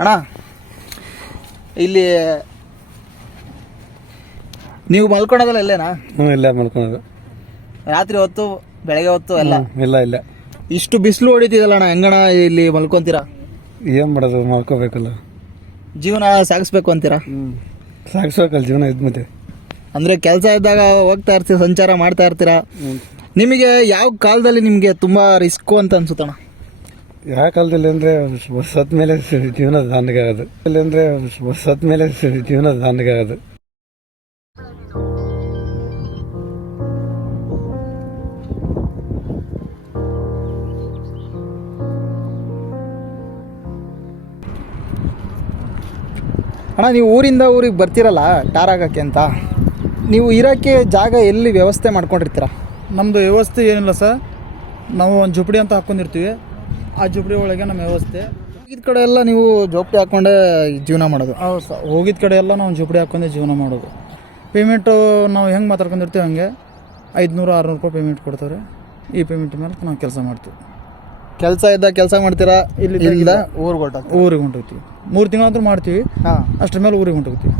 ಅಣ್ಣ ಇಲ್ಲಿ ನೀವು ಮಲ್ಕೊಳೋದಲ್ಲ ಇಲ್ಲೇನಾ? ಇಲ್ಲ ಮಲ್ಕೊಳೋದು. ರಾತ್ರಿ ಹೊತ್ತು ಬೆಳಗ್ಗೆ ಹೊತ್ತು ಎಲ್ಲ? ಇಲ್ಲ. ಇಷ್ಟು ಬಿಸಿಲು ಹೊಡಿತಿದಲ್ಲ ಅಣ್ಣ, ಹೆಂಗಣ ಇಲ್ಲಿ ಮಲ್ಕೊಂತೀರಾ? ಏನು ಮಾಡೋದು, ಮಲ್ಕೋಬೇಕಲ್ಲ. ಜೀವನ ಸಾಗಿಸ್ಬೇಕು ಅಂತೀರಾ? ಸಾಗಿಸ್ಬೇಕಲ್ಲ ಜೀವನ ಇದ್ ಮತ್ತೆ. ಅಂದರೆ ಕೆಲಸ ಇದ್ದಾಗ ಹೋಗ್ತಾ ಇರ್ತೀರ, ಸಂಚಾರ ಮಾಡ್ತಾ ಇರ್ತೀರಾ. ನಿಮಗೆ ಯಾವ ಕಾಲದಲ್ಲಿ ನಿಮಗೆ ತುಂಬ ರಿಸ್ಕು ಅಂತ ಅನ್ಸುತ್ತಣ್ಣ? ಯಾವ ಕಾಲದಲ್ಲಿ ಅಂದರೆ ಸತ್ ಮೇಲೆ ಜೀವನ ದಾನಿಗೆ ಆಗೋದು. ಅಂದರೆ ಸತ್ ಮೇಲೆ ಜೀವನ ದಾನಿಗೆ ಆಗೋದು. ಅಣ್ಣ ನೀವು ಊರಿಂದ ಊರಿಗೆ ಬರ್ತಿರಲ್ಲ ಟಾರ್ ಹಾಕೋಕ್ಕೆ ಅಂತ, ನೀವು ಇರೋಕ್ಕೆ ಜಾಗ ಎಲ್ಲಿ ವ್ಯವಸ್ಥೆ ಮಾಡ್ಕೊಂಡಿರ್ತೀರ? ನಮ್ಮದು ವ್ಯವಸ್ಥೆ ಏನಿಲ್ಲ ಸರ್. ನಾವು ಒಂದು ಜುಪಡಿ ಅಂತ ಹಾಕ್ಕೊಂಡಿರ್ತೀವಿ. ಆ ಜುಪಡಿ ಒಳಗೆ ನಮ್ಮ ವ್ಯವಸ್ಥೆ. ಹೋಗಿದ ಕಡೆ ಎಲ್ಲ ನೀವು ಜೋಪಡಿ ಹಾಕ್ಕೊಂಡೆ ಜೀವನ ಮಾಡೋದು? ಹೌದು ಸರ್, ಹೋಗಿದ ಕಡೆ ಎಲ್ಲ ನಾವು ಜುಪಡಿ ಹಾಕ್ಕೊಂಡೆ ಜೀವನ ಮಾಡೋದು. ಪೇಮೆಂಟು ನಾವು ಹೆಂಗೆ ಮಾತಾಡ್ಕೊಂಡಿರ್ತೀವಿ ಹಂಗೆ 500-600 ರೂಪಾಯಿ ಪೇಮೆಂಟ್ ಕೊಡ್ತಾರೆ. ಈ ಪೇಮೆಂಟ್ ಮೇಲೆ ನಾವು ಕೆಲಸ ಮಾಡ್ತೀವಿ. ಕೆಲಸ ಇದ್ದಾಗ ಕೆಲಸ ಮಾಡ್ತೀರಾ? ಇಲ್ಲಿಂದ ಊರಿಗೆ ಹೊಂಟೋಗ್ತೀವಿ. 3 ತಿಂಗಳಂತೂ ಮಾಡ್ತೀವಿ. ಅಷ್ಟ್ರ ಮೇಲೆ ಊರಿಗೆ ಹೊಂಟೋಗ್ತೀವಿ.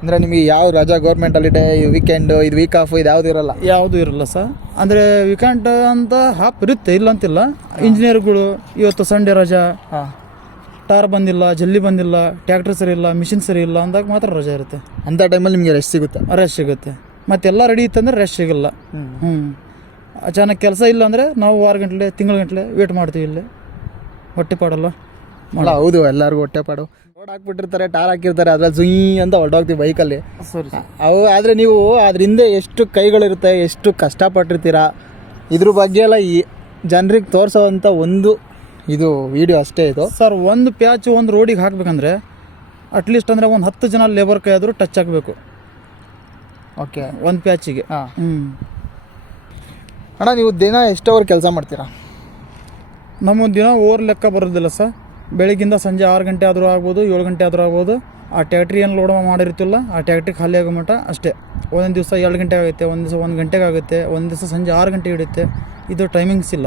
ಅಂದರೆ ನಿಮಗೆ ಯಾವ ರಜಾ, ಗೌರ್ಮೆಂಟ್ ಹಾಲಿಡೇ, ವೀಕೆಂಡ್, ಇದು ವೀಕ್ ಆಫ್, ಇದು ಯಾವುದು ಇರಲ್ಲ? ಯಾವುದೂ ಇರಲ್ಲ ಸರ್. ಅಂದರೆ ವೀಕೆಂಡ್ ಅಂತ ಹಾಪ್ ಇರುತ್ತೆ, ಇಲ್ಲ ಅಂತಿಲ್ಲ. ಇಂಜಿನಿಯರ್ಗಳು ಇವತ್ತು ಸಂಡೇ ರಜಾ, ಟಾರ್ ಬಂದಿಲ್ಲ, ಜಲ್ಲಿ ಬಂದಿಲ್ಲ, ಟ್ಯಾಕ್ಟ್ರ್ ಸರಿ ಇಲ್ಲ, ಮಿಷಿನ್ ಸರಿ ಇಲ್ಲ ಅಂದಾಗ ಮಾತ್ರ ರಜಾ ಇರುತ್ತೆ. ಅಂಥ ಟೈಮಲ್ಲಿ ನಿಮಗೆ ರೆಸ್ಟ್ ಸಿಗುತ್ತೆ? ರೆಸ್ಟ್ ಸಿಗುತ್ತೆ. ಮತ್ತೆಲ್ಲ ರೆಡಿ ಇತ್ತಂದ್ರೆ ರೆಸ್ಟ್ ಸಿಗಲ್ಲ. ಅಚಾನಕ್ ಕೆಲಸ ಇಲ್ಲ ಅಂದರೆ ನಾವು ವಾರ ಗಂಟಲೆ, ತಿಂಗಳ ಗಂಟಲೆ ವೇಟ್ ಮಾಡ್ತೀವಿ. ಇಲ್ಲೇ ಹೊಟ್ಟೆ ಪಾಡಲ್ಲ. ಹೌದು, ಎಲ್ಲರಿಗೂ ಹೊಟ್ಟೆ ಪಾಡು. ರೋಡ್ ಹಾಕ್ಬಿಟ್ಟಿರ್ತಾರೆ, ಟಾರ್ ಹಾಕಿರ್ತಾರೆ, ಅದ್ರಲ್ಲಿ ಜುಯ್ ಅಂತ ಹೊರಟೋಗ್ತೀವಿ ಬೈಕಲ್ಲಿ. ಸರಿ. ಅವು ಆದರೆ ನೀವು ಅದರಿಂದ ಎಷ್ಟು ಕೈಗಳಿರುತ್ತೆ, ಎಷ್ಟು ಕಷ್ಟಪಟ್ಟಿರ್ತೀರ, ಇದ್ರ ಬಗ್ಗೆ ಎಲ್ಲ ಈ ಜನರಿಗೆ ತೋರಿಸೋವಂಥ ಒಂದು ಇದು ವಿಡಿಯೋ ಅಷ್ಟೇ ಇದು ಸರ್. ಒಂದು ಪ್ಯಾಚ್ ಒಂದು ರೋಡಿಗೆ ಹಾಕ್ಬೇಕಂದ್ರೆ ಅಟ್ಲೀಸ್ಟ್ ಅಂದರೆ ಒಂದು 10 ಜನ ಲೇಬರ್ ಕೈ ಆದರೂ ಟಚ್ ಆಗಬೇಕು. ಓಕೆ, ಒಂದು ಪ್ಯಾಚಿಗೆ. ಅಣ್ಣ ನೀವು ದಿನ ಎಷ್ಟು ಅವರ್ ಕೆಲಸ ಮಾಡ್ತೀರಾ? ನಮ್ಮ ದಿನ ಓವರ್ ಲೆಕ್ಕ ಬರೋದಿಲ್ಲ ಸರ್. ಬೆಳಗ್ಗಿಂದ ಸಂಜೆ 6 ಗಂಟೆ ಆದರೂ ಆಗ್ಬೋದು, 7 ಗಂಟೆ ಆದರೂ ಆಗ್ಬೋದು. ಆ ಟ್ಯಾಕ್ಟ್ರಿ ಏನು ಲೋಡ್ ಮಾಡಿರ್ತಿಲ್ಲ, ಆ ಟ್ಯಾಕ್ಟ್ರಿ ಖಾಲಿ ಆಗೋ ಮಟ್ಟ ಅಷ್ಟೇ. ಒಂದೊಂದು ದಿವಸ 2 ಗಂಟೆಗೆ ಆಗುತ್ತೆ, ಒಂದು ದಿವಸ 1 ಗಂಟೆಗೆ ಆಗುತ್ತೆ, ಒಂದು ದಿವಸ ಸಂಜೆ 6 ಗಂಟೆಗೆ ಹಿಡಿಯುತ್ತೆ. ಇದು ಟೈಮಿಂಗ್ಸ್ ಇಲ್ಲ.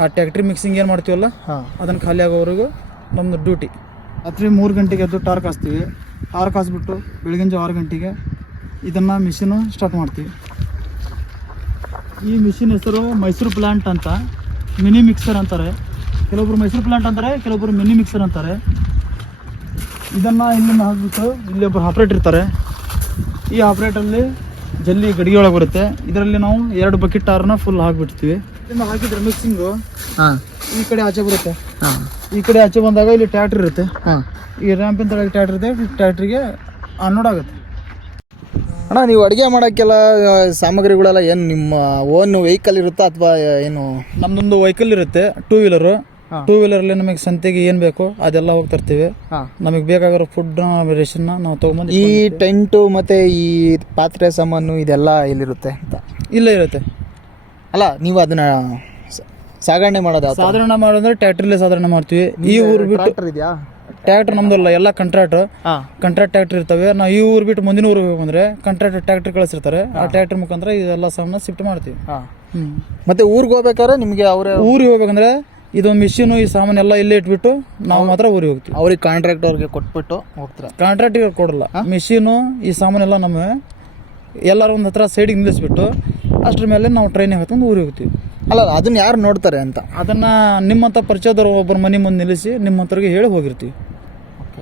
ಆ ಟ್ಯಾಕ್ಟ್ರಿ ಮಿಕ್ಸಿಂಗ್ ಏನು ಮಾಡ್ತೀವಲ್ಲ, ಅದನ್ನು ಖಾಲಿ ಆಗೋವರೆಗೂ ನಮ್ಮದು ಡ್ಯೂಟಿ. ರಾತ್ರಿ 3 ಗಂಟೆಗೆ ಎದ್ದು ಟಾರ್ ಕಾಸ್ತೀವಿ. ಟಾರ್ ಕಾಸ್ಬಿಟ್ಟು ಬೆಳಗಿನ 6 ಗಂಟೆಗೆ ಇದನ್ನು ಮಿಷಿನು ಸ್ಟಾರ್ಟ್ ಮಾಡ್ತೀವಿ. ಈ ಮಿಷಿನ್ ಹೆಸರು ಮೈಸೂರು ಪ್ಲ್ಯಾಂಟ್ ಅಂತ, ಮಿನಿ ಮಿಕ್ಸರ್ ಅಂತಾರೆ. ಕೆಲವೊಬ್ರು ಮೈಸೂರು ಪ್ಲ್ಯಾಂಟ್ ಅಂತಾರೆ, ಕೆಲವೊಬ್ರು ಮಿನಿ ಮಿಕ್ಸರ್ ಅಂತಾರೆ. ಇದನ್ನು ಇಲ್ಲಿಂದ ಹಾಕ್ಬಿಟ್ಟು ಇಲ್ಲಿ ಒಬ್ಬರು ಆಪ್ರೇಟರ್ ಇರ್ತಾರೆ. ಈ ಆಪ್ರೇಟರಲ್ಲಿ ಜಲ್ಲಿ ಗಡಿಗೆ ಒಳಗೆ ಬರುತ್ತೆ. ಇದರಲ್ಲಿ ನಾವು 2 ಬಕೆಟ್ ಟಾರನ್ನ ಫುಲ್ ಹಾಕಿಬಿಡ್ತೀವಿ. ಇದನ್ನು ಹಾಕಿದ್ರೆ ಮಿಕ್ಸಿಂಗು ಈ ಕಡೆ ಆಚೆ ಬರುತ್ತೆ. ಈ ಕಡೆ ಆಚೆ ಬಂದಾಗ ಇಲ್ಲಿ ಟ್ಯಾಕ್ಟ್ರಿ ಇರುತ್ತೆ. ಈ ರ್ಯಾಂಪಿನ ತಳಗೆ ಟ್ಯಾಕ್ಟ್ರಿ ಇದೆ. ಟ್ಯಾಕ್ಟ್ರಿಗೆ ಅನ್ಲೋಡ್ ಆಗುತ್ತೆ. ಅಣ್ಣ ನೀವು ಅಡುಗೆ ಮಾಡೋಕ್ಕೆಲ್ಲ ಸಾಮಗ್ರಿಗಳೆಲ್ಲ ಏನು ನಿಮ್ಮ ಓನ್ ವೆಹಿಕಲ್ ಇರುತ್ತಾ ಅಥವಾ ಏನು? ನಮ್ಮದೊಂದು ವೆಹಿಕಲ್ ಇರುತ್ತೆ, 2 ವೀಲರು. 2 ವೀಲರಲ್ಲಿ ನಮಗೆ ಸಂತೆಗೆ ಏನು ಬೇಕೋ ಅದೆಲ್ಲ ಹೋಗ್ತಿರ್ತೀವಿ. ನಮಗೆ ಬೇಕಾಗಿರೋ ಫುಡ್ ರೇಷನ್ನ ನಾವು ತೊಗೊಂಬಂದು. ಈ ಟೆಂಟು ಮತ್ತು ಈ ಪಾತ್ರೆ ಸಾಮಾನು ಇದೆಲ್ಲ ಎಲ್ಲಿರುತ್ತೆ ಅಂತ? ಇಲ್ಲೇ ಇರುತ್ತೆ. ಅಲ್ಲ ನೀವು ಅದನ್ನ ಸಾಗಣೆ ಮಾಡೋದು? ಸಾಧಾರಣ ಮಾಡೋದ್ರೆ ಟ್ಯಾಕ್ಟ್ರಿಲೇ ಸಾಧಾರಣ ಮಾಡ್ತೀವಿ. ಈ ಊರು ಬಿಟ್ಟು ಇದೆಯಾ? ಟ್ಯಾಕ್ಟ್ರ್ ನಮ್ದಲ್ಲ, ಎಲ್ಲ ಕಾಂಟ್ರಾಕ್ಟ್ ಟ್ಯಾಕ್ಟ್ರಿ ಇರ್ತವೆ. ನಾವು ಈ ಊರು ಬಿಟ್ಟು ಮುಂದಿನ ಊರಿಗೆ ಹೋಗಂದ್ರೆ ಕಾಂಟ್ರಾಕ್ಟ್ ಟ್ಯಾಕ್ಟ್ರಿ ಕಳಿಸಿರ್ತಾರೆ. ಆ ಟ್ಯಾಕ್ಟ್ರಿ ಮುಖಾಂತರ ಇದೆಲ್ಲ ಸಾಮಾನು ಶಿಫ್ಟ್ ಮಾಡ್ತೀವಿ. ಮತ್ತೆ ಊರಿಗೆ ಹೋಗ್ಬೇಕಾದ್ರೆ ನಿಮಗೆ ಊರಿಗೆ ಹೋಗ್ಬೇಕಂದ್ರೆ ಇದೊಂದು ಮಿಷಿನು, ಈ ಸಾಮಾನು ಎಲ್ಲ ಇಲ್ಲೇ ಇಟ್ಬಿಟ್ಟು ನಾವು ಮಾತ್ರ ಊರಿಗೆ ಹೋಗ್ತೀವಿ. ಅವ್ರಿಗೆ ಕಾಂಟ್ರಾಕ್ಟ್ ಅವ್ರಿಗೆ ಕೊಟ್ಬಿಟ್ಟು ಹೋಗ್ತಾರೆ? ಕಾಂಟ್ರಾಕ್ಟಿಗೆ ಕೊಡಲ್ಲ. ಮಿಷಿನು ಈ ಸಾಮಾನೆಲ್ಲ ನಮ್ಮ ಎಲ್ಲರೂ ಒಂದು ಹತ್ರ ಸೈಡಿಗೆ ನಿಲ್ಲಿಸ್ಬಿಟ್ಟು ಅಷ್ಟ್ರ ಮೇಲೆ ನಾವು ಟ್ರೈನಿಗೆ ಹಾಕೊಂಡು ಊರಿಗೆ ಹೋಗ್ತೀವಿ. ಅಲ್ಲ ಅದನ್ನ ಯಾರು ನೋಡ್ತಾರೆ ಅಂತ? ಅದನ್ನು ನಿಮ್ಮಂಥ ಪರಿಚಯದವ್ರು ಒಬ್ಬರು ಮನೆ ಮುಂದೆ ನಿಲ್ಲಿಸಿ ನಿಮ್ಮಂಥವ್ರಿಗೆ ಹೇಳಿ ಹೋಗಿರ್ತೀವಿ.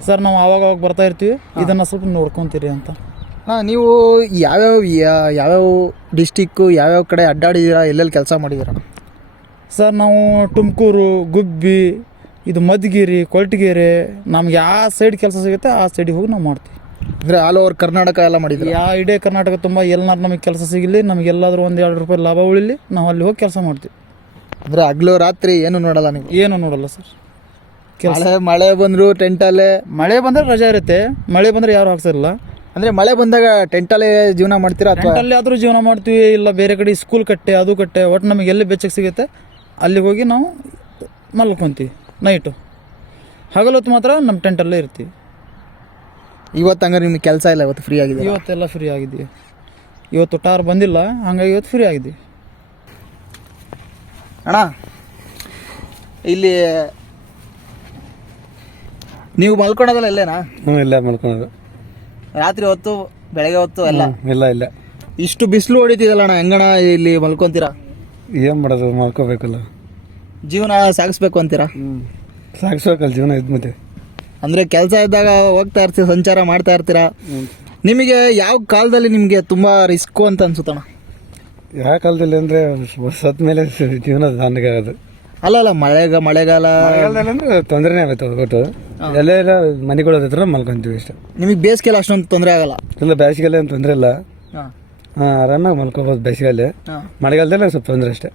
ಸರ್ ನಾವು ಆವಾಗ ಬರ್ತಾ ಇರ್ತೀವಿ, ಇದನ್ನು ಸ್ವಲ್ಪ ನೋಡ್ಕೊತೀರಿ ಅಂತ. ನೀವು ಯಾವ್ಯಾವ ಡಿಸ್ಟಿಕ್ಕು, ಯಾವ್ಯಾವ ಕಡೆ ಅಡ್ಡಾಡಿದ್ದೀರಾ, ಎಲ್ಲೆಲ್ಲಿ ಕೆಲಸ ಮಾಡಿದ್ದೀರಾ? ಸರ್ ನಾವು ತುಮಕೂರು, ಗುಬ್ಬಿ, ಇದು ಮಧುಗಿರಿ, ಕೊರಟಗೆರೆ, ನಮ್ಗೆ ಯಾವ ಸೈಡ್ ಕೆಲಸ ಸಿಗುತ್ತೆ ಆ ಸೈಡಿಗೆ ಹೋಗಿ ನಾವು ಮಾಡ್ತೀವಿ. ಅಂದರೆ ಆಲ್ ಓವರ್ ಕರ್ನಾಟಕ ಎಲ್ಲ ಮಾಡಿದ್ದೀವಿ? ಇಡೀ ಕರ್ನಾಟಕ ತುಂಬ ಎಲ್ಲಾರು ನಮಗೆ ಕೆಲಸ ಸಿಗಲಿ, ನಮಗೆಲ್ಲಾದರೂ 1-2 ರೂಪಾಯಿ ಲಾಭ ಉಳಿಲಿ, ನಾವು ಅಲ್ಲಿ ಹೋಗಿ ಕೆಲಸ ಮಾಡ್ತೀವಿ. ಅಂದರೆ ಹಗಲು ರಾತ್ರಿ ಏನು ನೋಡಲ್ಲ ನೀವು? ಏನು ನೋಡಲ್ಲ ಸರ್. ಮಳೆ ಬಂದರೂ ಟೆಂಟಲ್ಲೇ? ಮಳೆ ಬಂದರೆ ರಜೆ ಇರುತ್ತೆ, ಮಳೆ ಬಂದರೆ ಯಾರು ಹಾಕ್ಸಿರಲ್ಲ. ಅಂದರೆ ಮಳೆ ಬಂದಾಗ ಟೆಂಟಲ್ಲೇ ಜೀವನ ಮಾಡ್ತೀರಾ? ಟೆಂಟಲ್ಲಿ ಆದರೂ ಜೀವನ ಮಾಡ್ತೀವಿ, ಇಲ್ಲ ಬೇರೆ ಕಡೆ ಸ್ಕೂಲ್ ಕಟ್ಟೆ ಅದು ಕಟ್ಟೆ, ಒಟ್ಟು ನಮಗೆ ಎಲ್ಲಿ ಬೆಚ್ಚಗೆ ಸಿಗುತ್ತೆ ಅಲ್ಲಿಗೆ ಹೋಗಿ ನಾವು ಮಲ್ಕೊತೀವಿ ನೈಟು. ಹಗಲೊತ್ತು ಮಾತ್ರ ನಮ್ಮ ಟೆಂಟಲ್ಲೇ ಇರ್ತೀವಿ. ಇವತ್ತು ಹಂಗಾರೆ ನಿಮಗೆ ಕೆಲಸ ಇಲ್ಲ? ಇವತ್ತು ಫ್ರೀ ಆಗಿದೆ? ಇವತ್ತೆಲ್ಲ ಫ್ರೀ ಆಗಿದ್ದೀವಿ. ಇವತ್ತು ಟಾರ್ ಬಂದಿಲ್ಲ, ಹಾಗಾಗಿ ಇವತ್ತು ಫ್ರೀ ಆಗಿದ್ದೀವಿ. ಅಣ್ಣ ಇಲ್ಲಿ ನೀವು ಮಲ್ಕೊಳೋದಲ್ಲ ಇಲ್ಲೇನಾ? ಹ್ಞೂ ಇಲ್ಲ ಮಲ್ಕೊಳೋದು. ರಾತ್ರಿ ಹೊತ್ತು ಬೆಳಗ್ಗೆ ಹೊತ್ತು ಎಲ್ಲ? ಇಲ್ಲ ಇಲ್ಲ. ಇಷ್ಟು ಬಿಸಿಲು ಹೊಡಿತಿದಲ್ಲ ಅಣ್ಣ, ಹೆಂಗಣ ಇಲ್ಲಿ ಮಲ್ಕೊತೀರಾ? ಏನು ಮಾಡೋದು, ಮಲ್ಕೋಬೇಕಲ್ಲ. ಜೀವನ ಸಾಗಿಸ್ಬೇಕು ಅಂತೀರಾ? ಸಾಗಿಸ್ಬೇಕಲ್ಲ ಜೀವನ ಇದ್ ಮತ್ತೆ. ಅಂದರೆ ಕೆಲಸ ಇದ್ದಾಗ ಹೋಗ್ತಾ ಇರ್ತೀರ, ಸಂಚಾರ ಮಾಡ್ತಾ ಇರ್ತೀರಾ. ನಿಮಗೆ ಯಾವ ಕಾಲದಲ್ಲಿ ನಿಮಗೆ ತುಂಬ ರಿಸ್ಕು ಅಂತ ಅನ್ಸುತ್ತಣ್ಣ? ಯಾವ ಕಾಲದಲ್ಲಿ ಅಂದರೆ ಸತ್ ಮೇಲೆ ಜೀವನ ದಾಂಡಗಾಗೋದು. ಅಲ್ಲ ಮಳೆಗಾಲ ಮಳೆಗಾಲದಲ್ಲಿ ಅಂದರೆ ತೊಂದರೆನೇ ಆಗುತ್ತೆ ಒಟ್ಟು. ಎಲ್ಲ ಮನೆಗಳ ಹತ್ರ ಮಲ್ಕೊಂತೀವಿ ಇಷ್ಟ. ನಿಮಗೆ ಬೇಸಿಗೆಲ್ಲ ಅಷ್ಟೊಂದು ತೊಂದರೆ ಆಗಲ್ಲ? ಇಲ್ಲ ಬೇಸಿಗೆಲ್ಲ ಏನು ತೊಂದರೆ ಇಲ್ಲ. ಹಾಂ ಆರಾಮಾಗಿ ಮಲ್ಕೋಬೋದು ಬೇಸಿಗೆಯಲ್ಲಿ. ಹಾಂ. ಮಳೆಗಾಲದಲ್ಲಿ ಸ್ವಲ್ಪ ತೊಂದರೆ ಅಷ್ಟೇ.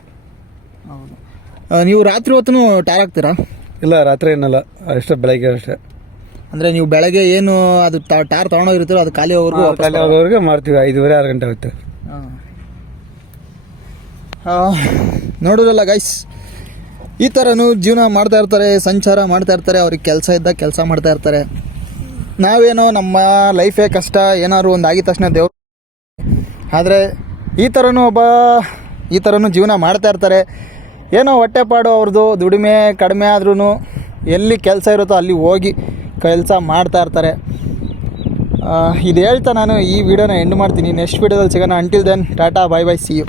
ಹೌದು. ನೀವು ರಾತ್ರಿ ಹೊತ್ತು ಟಾರ್ ಹಾಕ್ತೀರಾ? ಇಲ್ಲ ರಾತ್ರಿ ಏನಲ್ಲ, ಅಷ್ಟೇ ಬೆಳಗ್ಗೆ ಅಷ್ಟೇ. ಅಂದರೆ ನೀವು ಬೆಳಗ್ಗೆ ಏನು ಅದು ಟಾರ್ ತೊಗೊಂಡೋಗಿರ್ತೀರೋ ಅದು ಖಾಲಿ ಹೋಗೋರ್ಗು ಖಾಲಿ ಆಗೋವರೆಗೆ ಮಾಡ್ತೀವಿ. 5:30-6 ಗಂಟೆ ಆಗುತ್ತೆ. ನೋಡೋದಲ್ಲ ಗೈಸ್, ಈ ಥರನೂ ಜೀವನ ಮಾಡ್ತಾ ಇರ್ತಾರೆ, ಸಂಚಾರ ಮಾಡ್ತಾ ಇರ್ತಾರೆ. ಅವ್ರಿಗೆ ಕೆಲಸ ಇದ್ದಾಗ ಕೆಲಸ ಮಾಡ್ತಾ ಇರ್ತಾರೆ. ನಾವೇನೋ ನಮ್ಮ ಲೈಫೇ ಕಷ್ಟ, ಏನಾದ್ರು ಒಂದು ಆಗಿದ ತಕ್ಷಣ ದೇವ್ರು. ಆದರೆ ಈ ಥರನೂ ಜೀವನ ಮಾಡ್ತಾ ಇರ್ತಾರೆ. ಏನೋ ಹೊಟ್ಟೆಪಾಡು ಅವ್ರದ್ದು, ದುಡಿಮೆ ಕಡಿಮೆ ಆದ್ರೂ ಎಲ್ಲಿ ಕೆಲಸ ಇರುತ್ತೋ ಅಲ್ಲಿ ಹೋಗಿ ಕೆಲಸ ಮಾಡ್ತಾ ಇರ್ತಾರೆ. ಇದು ಹೇಳ್ತಾ ನಾನು ಈ ವಿಡಿಯೋನ ಎಂಡ್ ಮಾಡ್ತೀನಿ. ನೆಕ್ಸ್ಟ್ ವಿಡಿಯೋದಲ್ಲಿ ಸಿಗೋಣ. Until then tata, bye bye, see you.